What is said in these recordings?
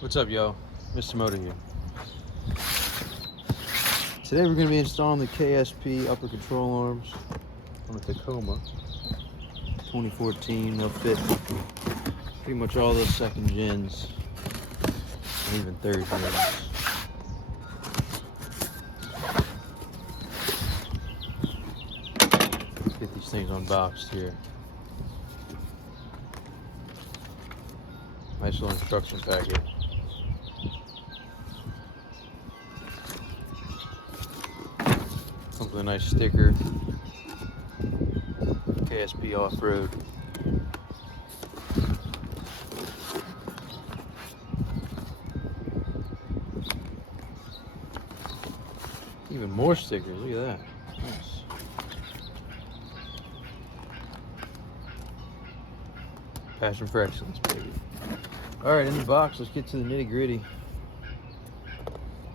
What's up, y'all? Mr. Motor here. Today we're going to be installing the KSP upper control arms on a Tacoma 2014. They'll fit pretty much all those second gens and even third gens. Let's get these things unboxed here. Nice little instruction packet. Comes with a nice sticker. KSP off-road. Even more stickers, look at that. Nice. Passion for excellence, baby. Alright, in the box, let's get to the nitty-gritty.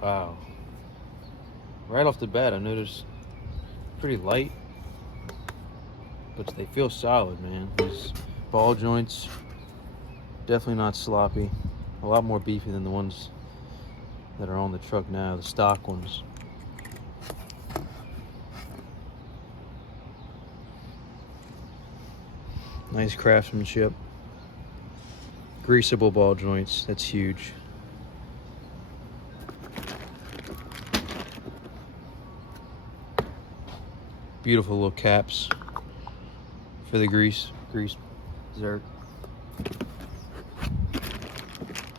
Wow. Right off the bat, I noticed pretty light, but they feel solid, man. These ball joints, definitely not sloppy. A lot more beefy than the ones that are on the truck now, the stock ones. Nice craftsmanship. Greasable ball joints, that's huge. Beautiful little caps for the grease dessert.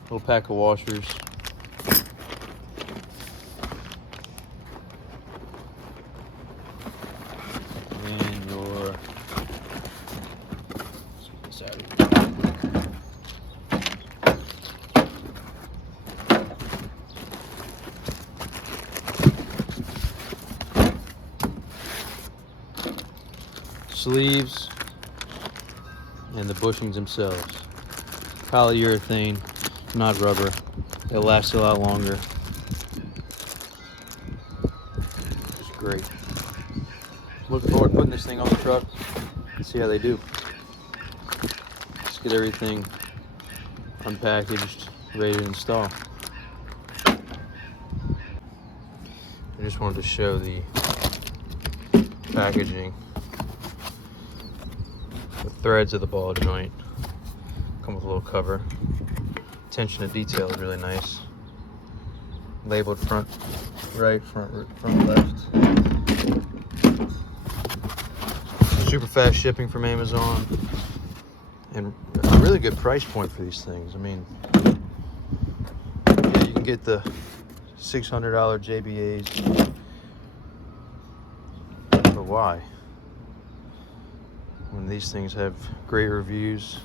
Little pack of washers. And your, let's get this out of here. Sleeves and the bushings themselves. Polyurethane, not rubber. They'll last a lot longer. Just great. Looking forward to putting this thing on the truck and see how they do. Let's get everything unpackaged, ready to install. I just wanted to show the packaging. The threads of the ball joint come with a little cover. Attention to detail is really nice. Labeled front right, front left. Super fast shipping from Amazon, and a really good price point for these things. I mean, yeah, you can get the $600 JBAs, but why? When these things have great reviews,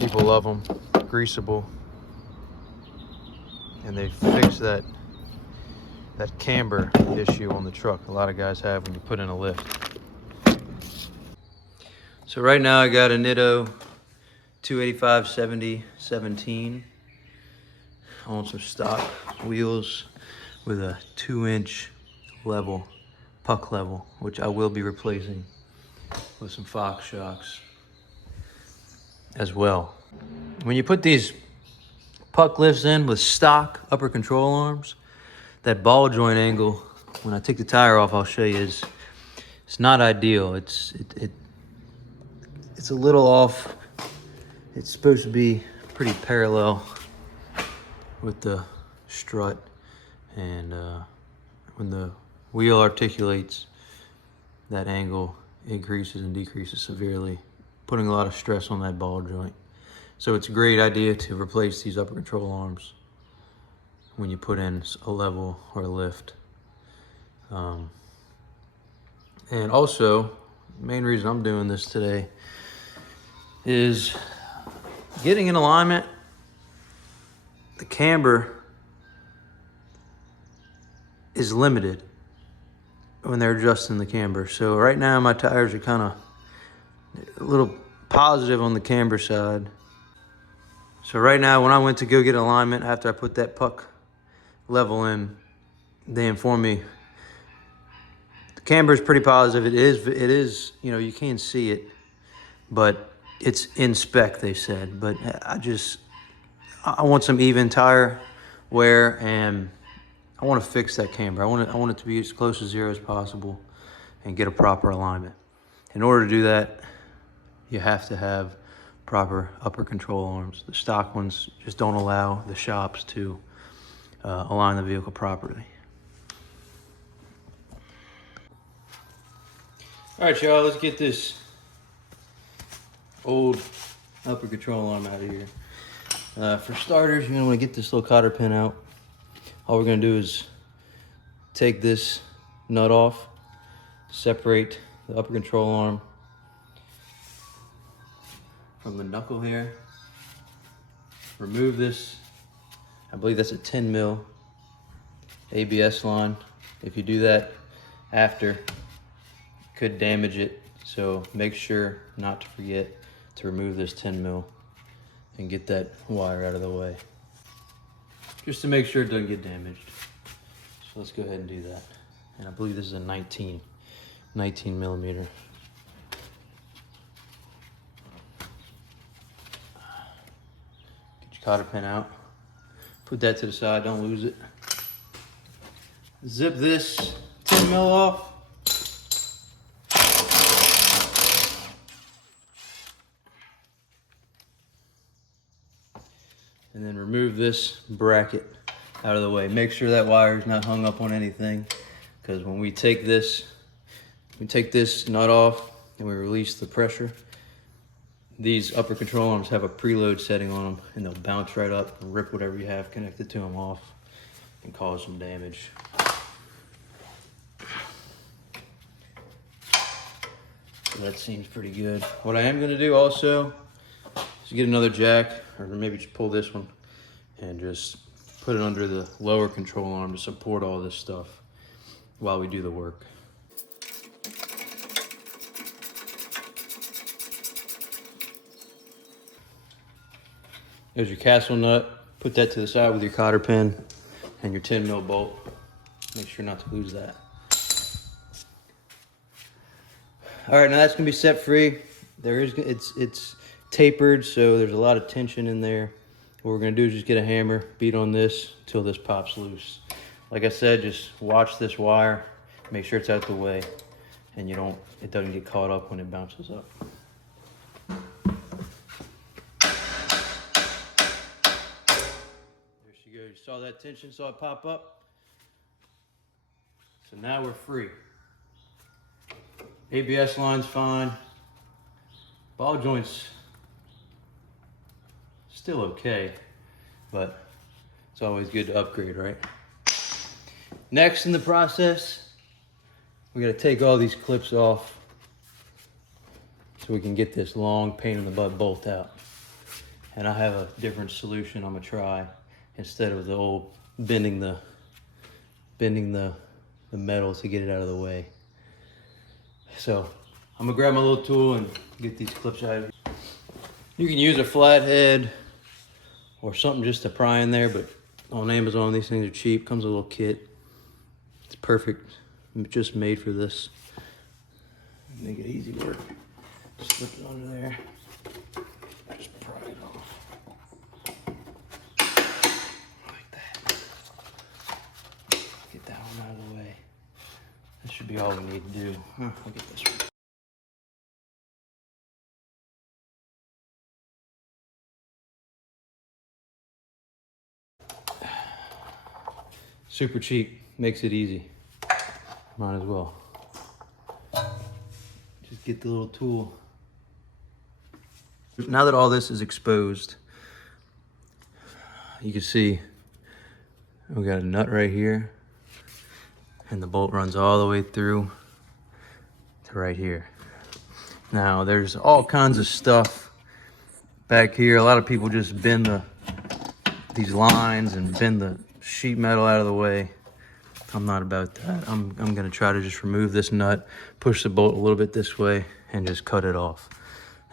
people love them, greasable, and they fix that camber issue on the truck a lot of guys have when you put in a lift. So right now I got a Nitto 285/70/17 on some stock wheels with a 2-inch level, puck level, which I will be replacing with some Fox shocks as well. When you put these puck lifts in with stock upper control arms, that ball joint angle, when I take the tire off, I'll show you, it's not ideal. It's a little off. It's supposed to be pretty parallel with the strut, and when the wheel articulates, that angle increases and decreases severely, putting a lot of stress on that ball joint. So it's a great idea to replace these upper control arms when you put in a level or a lift. And also, the main reason I'm doing this today is getting in alignment. The camber is limited when they're adjusting the camber. So right now my tires are kind of a little positive on the camber side. So right now when I went to go get alignment after I put that puck level in, they informed me the camber is pretty positive. It is, you know, you can't see it, but it's in spec, they said. But I want some even tire wear, and I want to fix that camber. I want it to be as close to zero as possible and get a proper alignment. In order to do that, you have to have proper upper control arms. The stock ones just don't allow the shops to align the vehicle properly. All right, y'all, let's get this old upper control arm out of here. For starters, you're gonna wanna get this little cotter pin out. All we're gonna do is take this nut off, separate the upper control arm from the knuckle here. Remove this, I believe that's a 10 mil ABS line. If you do that after, it could damage it. So make sure not to forget to remove this 10 mil and get that wire out of the way, just to make sure it doesn't get damaged. So let's go ahead and do that. And I believe this is a 19 millimeter. Get your cotter pin out. Put that to the side, don't lose it. Zip this 10 mil off. And then remove this bracket out of the way. Make sure that wire is not hung up on anything, because when we take this nut off and we release the pressure, these upper control arms have a preload setting on them, and they'll bounce right up and rip whatever you have connected to them off and cause some damage. So that seems pretty good. What I am gonna do also is get another jack, or maybe just pull this one and just put it under the lower control arm to support all this stuff while we do the work. There's your castle nut. Put that to the side with your cotter pin and your 10 mil bolt. Make sure not to lose that. All right, now that's gonna be set free. It's tapered, so there's a lot of tension in there. What we're gonna do is just get a hammer, beat on this until this pops loose. Like I said, just watch this wire, make sure it's out the way, and it doesn't get caught up when it bounces up. There she goes. You saw that tension, saw it pop up? So now we're free. ABS line's fine. Ball joints still okay, but it's always good to upgrade, right? Next in the process, we gotta take all these clips off so we can get this long pain in the butt bolt out. And I have a different solution I'm gonna try. Instead of the old bending the metal to get it out of the way. So I'm gonna grab my little tool and get these clips out of here. You can use a flathead or something just to pry in there, but on Amazon these things are cheap. Comes with a little kit. It's perfect, just made for this. Make it easy work. Just slip it under there. Just pry it off. Like that. Get that one out of the way. That should be all we need to do. I'll get this one. Super cheap, makes it easy. Might as well. Just get the little tool. Now that all this is exposed, you can see we got a nut right here, and the bolt runs all the way through to right here. Now there's all kinds of stuff back here. A lot of people just bend these lines and bend the sheet metal out of the way. I'm not about that. I'm gonna try to just remove this nut, push the bolt a little bit this way, and just cut it off.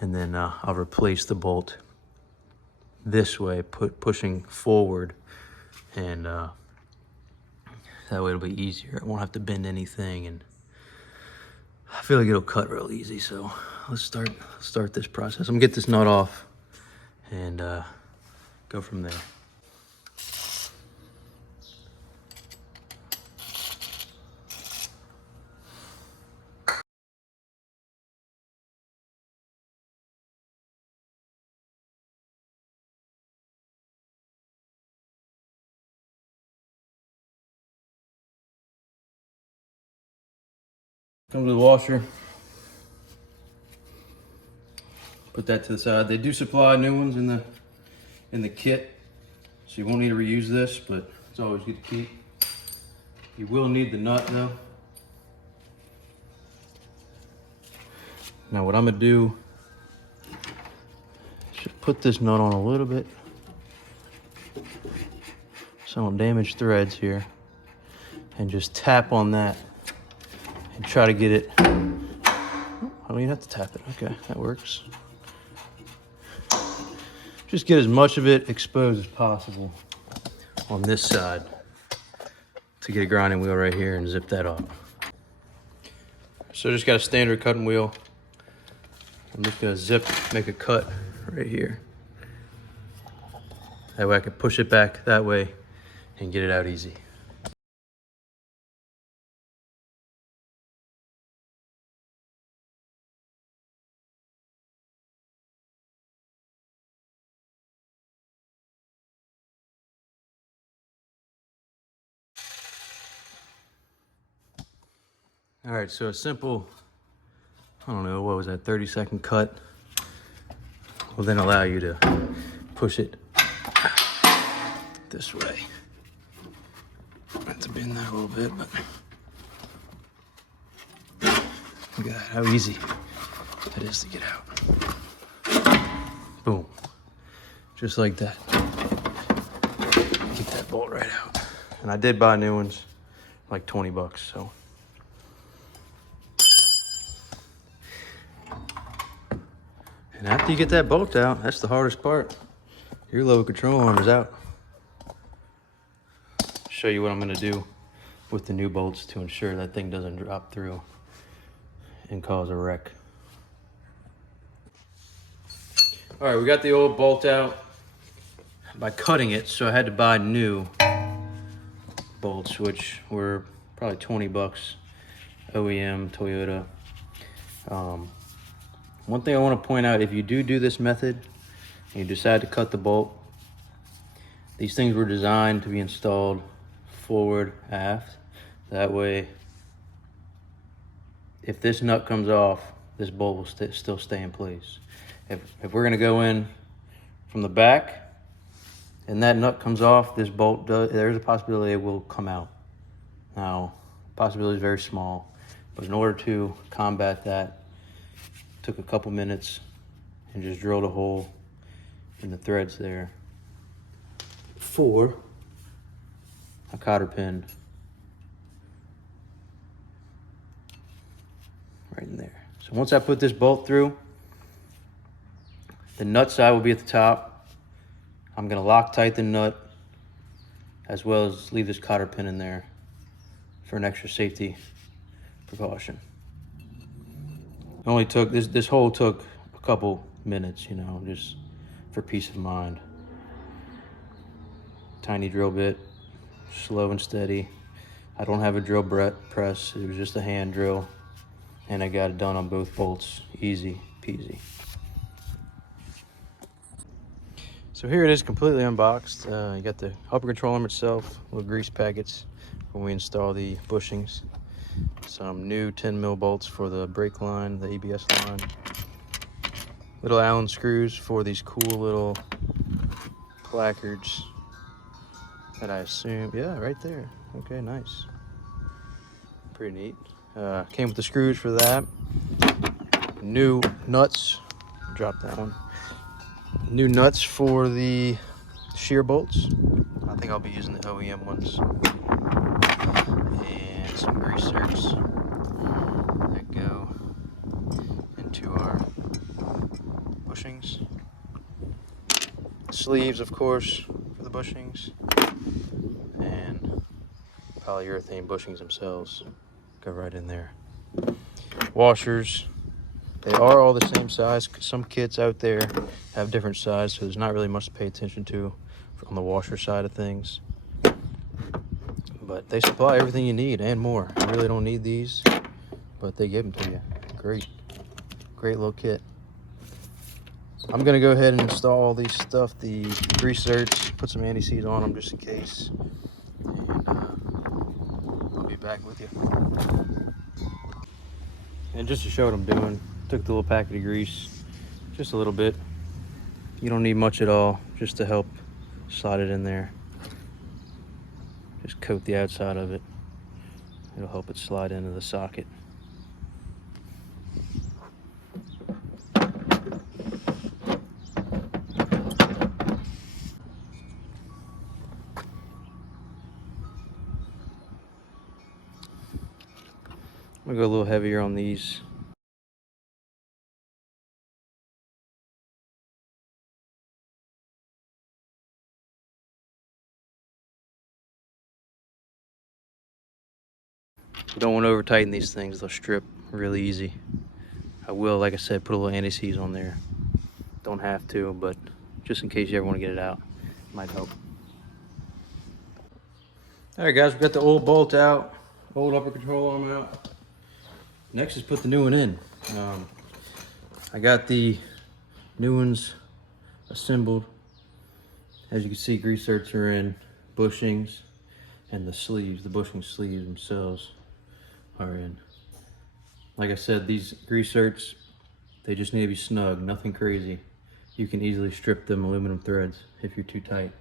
And then I'll replace the bolt this way, pushing forward, and that way it'll be easier. I won't have to bend anything, and I feel like it'll cut real easy. So let's start this process. I'm gonna get this nut off and go from there. Come to the washer. Put that to the side. They do supply new ones in the kit, so you won't need to reuse this, but it's always good to keep. You will need the nut though. Now what I'm gonna do is just put this nut on a little bit so I don't damage threads here, and just tap on that and try to get it. I don't even have to tap it. Okay, that works. Just get as much of it exposed as possible on this side to get a grinding wheel right here and zip that up. So just got a standard cutting wheel. I'm just gonna make a cut right here. That way I can push it back that way and get it out easy. All right, so a simple, I don't know, what was that, 30-second cut will then allow you to push it this way. I have to bend that a little bit, but look at that, how easy it is to get out. Boom, just like that. Get that bolt right out. And I did buy new ones, like 20 bucks, so. And after you get that bolt out, that's the hardest part. Your lower control arm is out. Show you what I'm gonna do with the new bolts to ensure that thing doesn't drop through and cause a wreck. All right, we got the old bolt out by cutting it, so I had to buy new bolts, which were probably 20 bucks, OEM, Toyota. One thing I want to point out, if you do this method and you decide to cut the bolt, these things were designed to be installed forward, aft. That way, if this nut comes off, this bolt will still stay in place. If we're gonna go in from the back and that nut comes off, this bolt there's a possibility it will come out. Now, the possibility is very small, but in order to combat that, took a couple minutes and just drilled a hole in the threads there for a cotter pin right in there. So once I put this bolt through, the nut side will be at the top. I'm gonna Loctite the nut as well as leave this cotter pin in there for an extra safety precaution. It only took, this hole took a couple minutes, you know, just for peace of mind. Tiny drill bit, slow and steady. I don't have a drill press, it was just a hand drill, and I got it done on both bolts, easy peasy. So here it is completely unboxed. You got the upper control arm itself, little grease packets when we install the bushings. Some new 10 mil bolts for the brake line, the ABS line. Little Allen screws for these cool little placards that I assume, yeah, right there. Okay, nice. Pretty neat. Came with the screws for that. New nuts, drop that one. New nuts for the shear bolts. I think I'll be using the OEM ones. And some greasers that go into our bushings. Sleeves, of course, for the bushings. And polyurethane bushings themselves go right in there. Washers They are all the same size. Some kits out there have different size, so there's not really much to pay attention to on the washer side of things. But they supply everything you need and more. You really don't need these, but they give them to you. Great little kit. I'm gonna go ahead and install all these stuff, the grease zerks, put some anti-seize on them just in case, and I'll be back with you. And just to show what I'm doing, took the little packet of grease, just a little bit. You don't need much at all, just to help slide it in there. Just coat the outside of it. It'll help it slide into the socket. I'm gonna go a little heavier on these. You don't want to over tighten these things, they'll strip really easy. I will, like I said, put a little anti-seize on there. Don't have to, but just in case you ever want to get it out, it might help. All right guys, we got the old bolt out, old upper control arm out. Next is put the new one in. I got the new ones assembled. As you can see, grease zerks are in, bushings, and the sleeves, the bushing sleeves themselves are in. Like I said, these grease zerks, they just need to be snug, nothing crazy. You can easily strip them aluminum threads if you're too tight.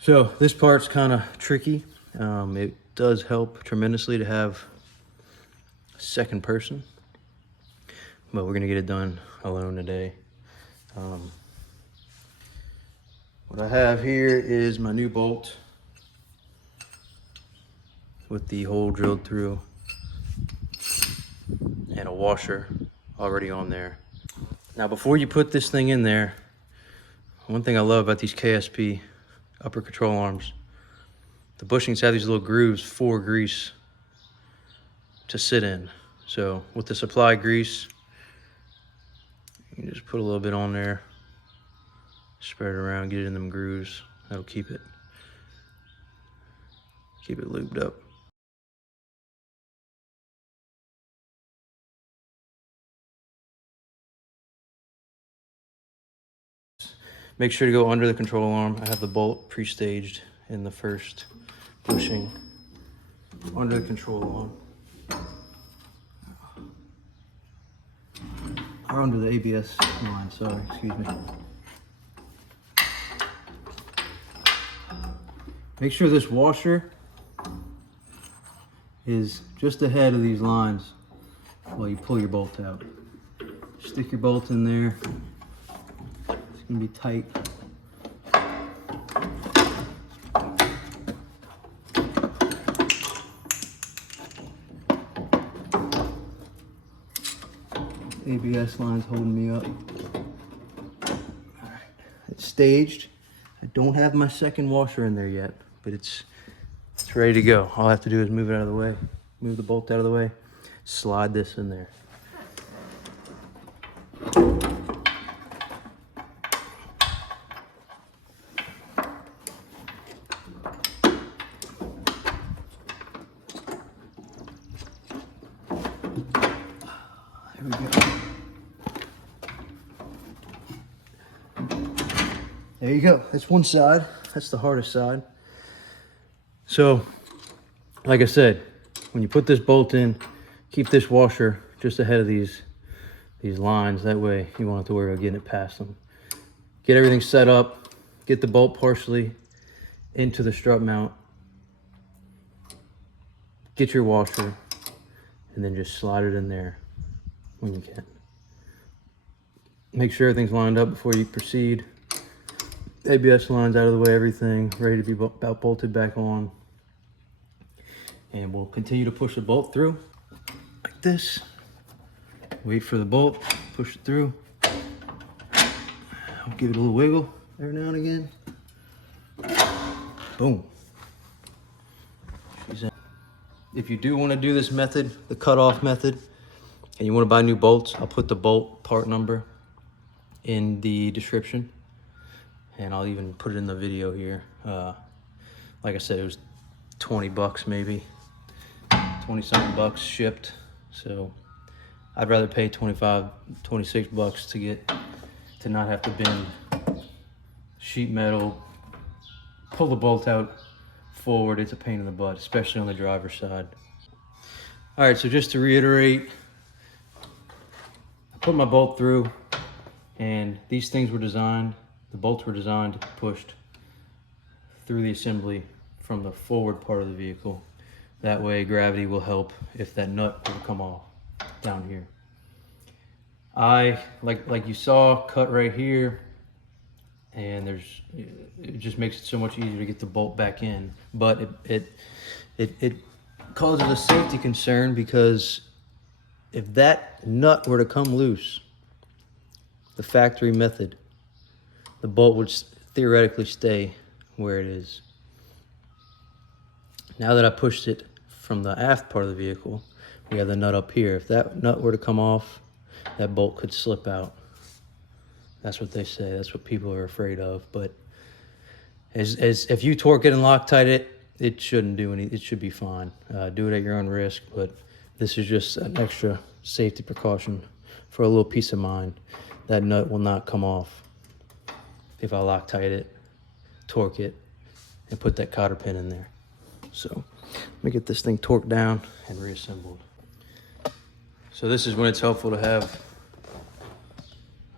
So this part's kind of tricky. It does help tremendously to have a second person, but we're gonna get it done alone today. What I have here is my new bolt with the hole drilled through and a washer already on there. Now before you put this thing in there, one thing I love about these KSP upper control arms, the bushings have these little grooves for grease to sit in. So with the supply grease, you can just put a little bit on there, spread it around, get it in them grooves. That'll keep it lubed up. Make sure to go under the control arm. I have the bolt pre-staged in the first bushing under the control arm. Or under the ABS line, sorry, excuse me. Make sure this washer is just ahead of these lines while you pull your bolt out. Stick your bolt in there. It's gonna be tight. ABS line's holding me up. Alright, it's staged. I don't have my second washer in there yet, but it's ready to go. All I have to do is move it out of the way, move the bolt out of the way, slide this in there. There we go. There you go. That's one side. That's the hardest side. So, like I said, when you put this bolt in, keep this washer just ahead of these lines. That way you won't have to worry about getting it past them. Get everything set up. Get the bolt partially into the strut mount. Get your washer, and then just slide it in there when you can. Make sure everything's lined up before you proceed. ABS lines out of the way, everything ready to be about bolted back on. And we'll continue to push the bolt through like this. Wait for the bolt, push it through. I'll give it a little wiggle every now and again. Boom. She's in. If you do want to do this method, the cutoff method, and you want to buy new bolts, I'll put the bolt part number in the description, and I'll even put it in the video here. Like I said, it was 20 bucks, maybe 20 something bucks shipped. So I'd rather pay 25, 26 bucks to not have to bend sheet metal, pull the bolt out forward. It's a pain in the butt, especially on the driver's side. All right, so just to reiterate, I put my bolt through, and these things were designed, the bolts were designed to be pushed through the assembly from the forward part of the vehicle. That way gravity will help if that nut will come off down here. I, like you saw, cut right here, and it just makes it so much easier to get the bolt back in. But it causes a safety concern, because if that nut were to come loose, the factory method, the bolt would theoretically stay where it is. Now that I pushed it from the aft part of the vehicle, we have the nut up here. If that nut were to come off, that bolt could slip out. That's what they say. That's what people are afraid of. But as if you torque it and Loctite it shouldn't do any. It should be fine. Do it at your own risk. But this is just an extra safety precaution for a little peace of mind. That nut will not come off if I Loctite it, torque it, and put that cotter pin in there. So let me get this thing torqued down and reassembled. So this is when it's helpful to have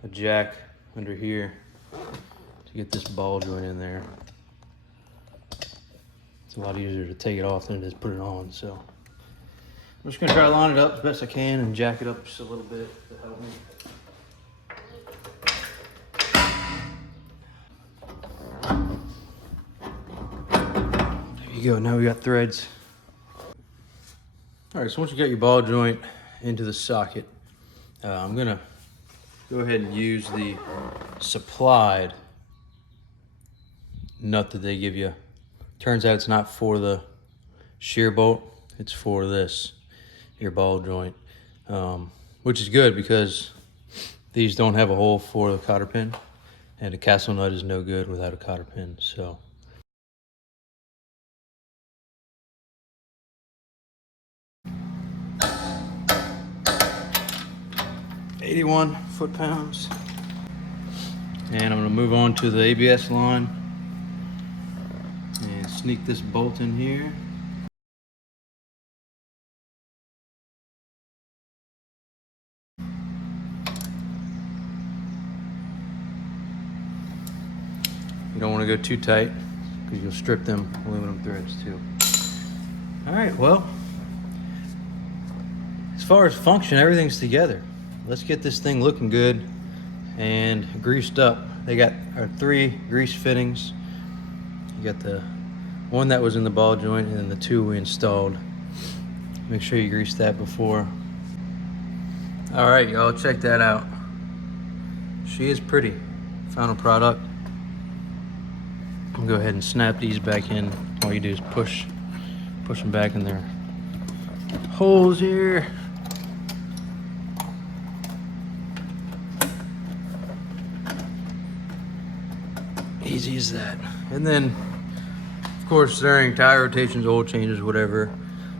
a jack under here to get this ball joint in there. It's a lot easier to take it off than it is put it on. So I'm just gonna try to line it up as best I can and jack it up just a little bit to help me. There you go, now we got threads. All right, so once you got your ball joint into the socket, I'm gonna go ahead and use the supplied nut that they give you. Turns out it's not for the shear bolt, it's for this, your ball joint, which is good because these don't have a hole for the cotter pin, and a castle nut is no good without a cotter pin. So $81 foot-pounds. And I'm gonna move on to the ABS line and sneak this bolt in here. You don't wanna go too tight because you'll strip them aluminum threads too. All right, well, as far as function, everything's together. Let's get this thing looking good and greased up. They got our 3 grease fittings. You got the one that was in the ball joint and then the 2 we installed. Make sure you grease that before. All right, y'all, check that out. She is pretty. Final product. I'll go ahead and snap these back in. All you do is push them back in their holes here. Easy as that. And then, of course, during tire rotations, oil changes, whatever,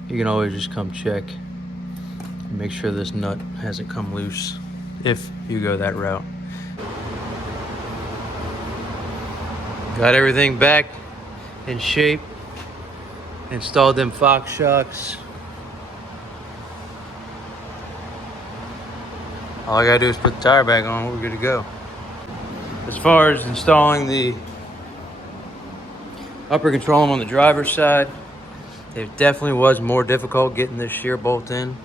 you can always just come check and make sure this nut hasn't come loose if you go that route. Got everything back in shape. Installed them Fox shocks. All I gotta do is put the tire back on, we're good to go. As far as installing the upper control arm on the driver's side, it definitely was more difficult getting this shear bolt in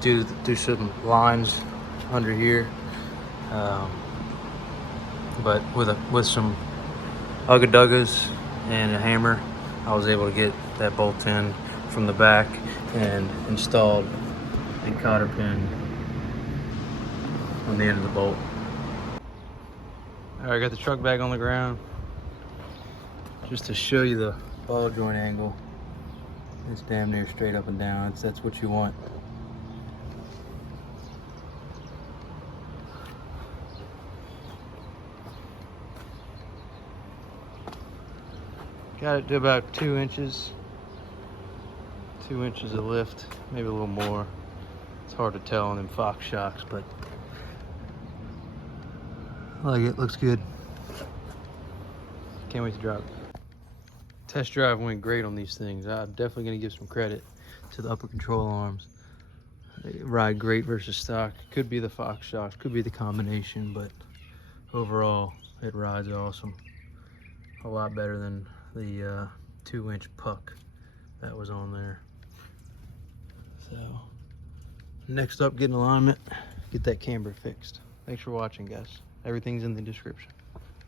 due to some lines under here. But with some ugga-duggas and a hammer, I was able to get that bolt in from the back and installed a cotter pin on the end of the bolt. All right, I got the truck back on the ground. Just to show you the ball joint angle. It's damn near straight up and down. That's what you want. Got it to about 2 inches. 2 inches of lift, maybe a little more. It's hard to tell on them Fox shocks, but I like it, looks good. Can't wait to drive it. Test drive went great on these things. I'm definitely gonna give some credit to the upper control arms. They ride great versus stock. Could be the Fox shocks, could be the combination, but overall it rides awesome. A lot better than the 2-inch puck that was on there. So next up, get an alignment, get that camber fixed. Thanks for watching, guys. Everything's in the description.